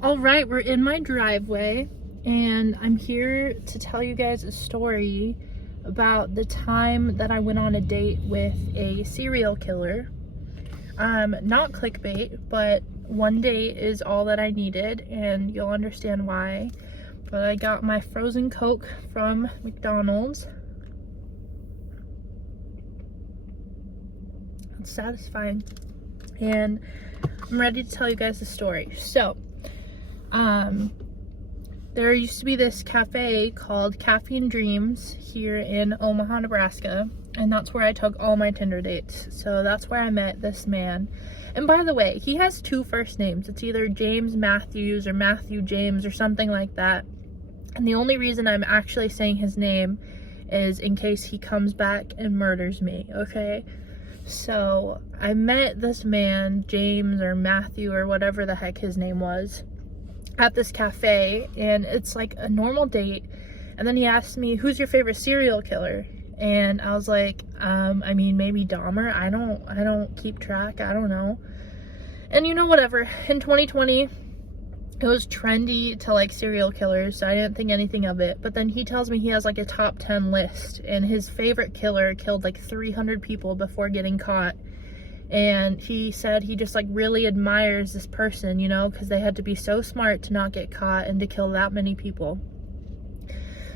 All right, we're in my driveway and I'm here to tell you guys a story about the time that I went on a date with a serial killer. Not clickbait, but one date is all that I needed and you'll understand why. But I got my frozen Coke from McDonald's. It's satisfying. And I'm ready to tell you guys the story. So, there used to be this cafe called Caffeine Dreams here in Omaha, Nebraska, and that's where I took all my Tinder dates. So that's where I met this man. And by the way, he has two first names. It's either James Matthews or Matthew James or something like that. And the only reason I'm actually saying his name is in case he comes back and murders me, okay? So I met this man, James or Matthew or whatever the heck his name was, at this cafe, and it's like a normal date. And then he asked me, who's your favorite serial killer? And I was like, I mean, maybe Dahmer. I don't keep track. I don't know. And you know, whatever. In 2020, it was trendy to like serial killers, so I didn't think anything of it. But then he tells me he has like a top 10 list, and his favorite killer killed like 300 people before getting caught. And he said he just like really admires this person, you know, because they had to be so smart to not get caught and to kill that many people.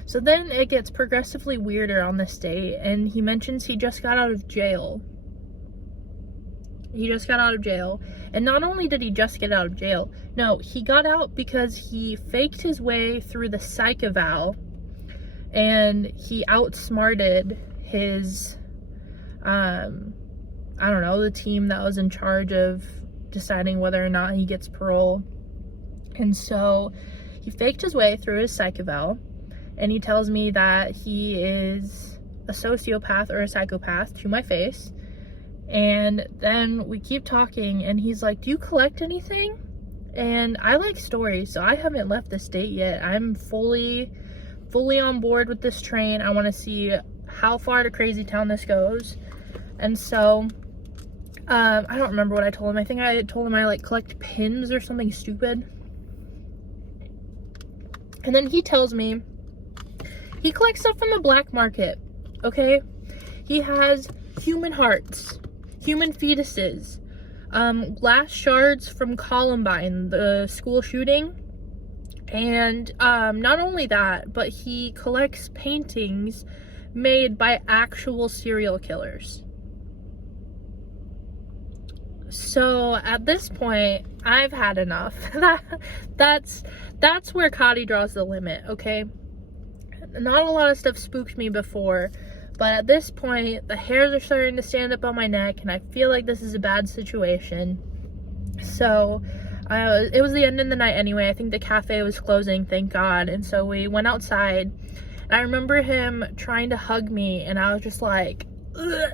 So then it gets progressively weirder on this date, and he mentions he just got out of jail. He just got out of jail. And not only did he just get out of jail, no, he got out because he faked his way through the psych eval, and he outsmarted his, I don't know, the team that was in charge of deciding whether or not he gets parole. And so he faked his way through his psych eval, and he tells me that he is a sociopath or a psychopath to my face. And then we keep talking, and he's like, do you collect anything? And I like stories, so I haven't left this date yet. I'm fully on board with this train. I want to see how far to Crazy Town this goes. And so I don't remember what I told him. I think I told him I like collect pins or something stupid. And then he tells me he collects stuff from the black market, okay? He has human hearts, human fetuses, glass shards from Columbine, the school shooting. And not only that, but he collects paintings made by actual serial killers. So at this point, I've had enough. That's where Cotty draws the limit, okay? Not a lot of stuff spooked me before, but at this point, the hairs are starting to stand up on my neck, and I feel like this is a bad situation. So it was the end of the night anyway. I think the cafe was closing, thank God. And so we went outside, and I remember him trying to hug me, and I was just like, ugh.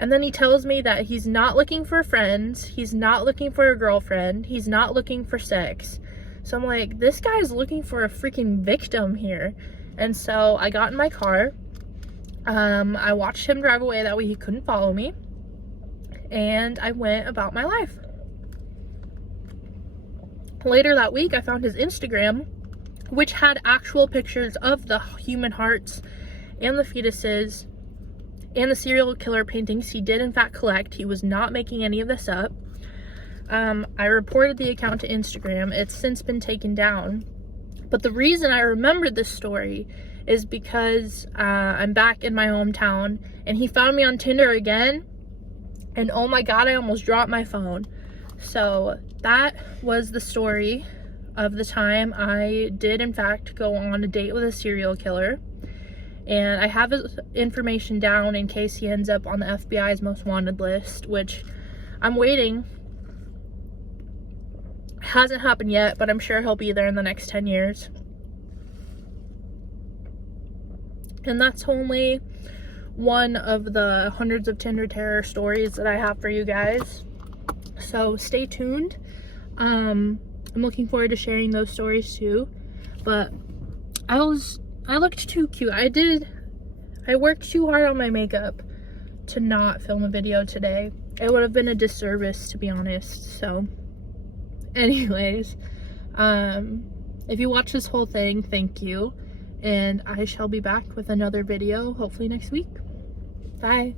And then he tells me that he's not looking for friends, he's not looking for a girlfriend, he's not looking for sex. So I'm like, this guy's looking for a freaking victim here. And so I got in my car, I watched him drive away, that way he couldn't follow me, and I went about my life. Later that week, I found his Instagram, which had actual pictures of the human hearts and the fetuses and the serial killer paintings he did in fact collect. He was not making any of this up. I reported the account to Instagram. It's since been taken down. But the reason I remembered this story is because I'm back in my hometown, and he found me on Tinder again, and oh my God, I almost dropped my phone. So that was the story of the time I did in fact go on a date with a serial killer. And I have his information down in case he ends up on the FBI's most wanted list, which I'm waiting. Hasn't happened yet, but I'm sure he'll be there in the next 10 years. And that's only one of the hundreds of Tinder terror stories that I have for you guys. So stay tuned. I'm looking forward to sharing those stories too. But I looked too cute. I worked too hard on my makeup to not film a video today. It would have been a disservice, to be honest. So anyways, If you watch this whole thing, thank you. And I shall be back with another video hopefully next week. Bye.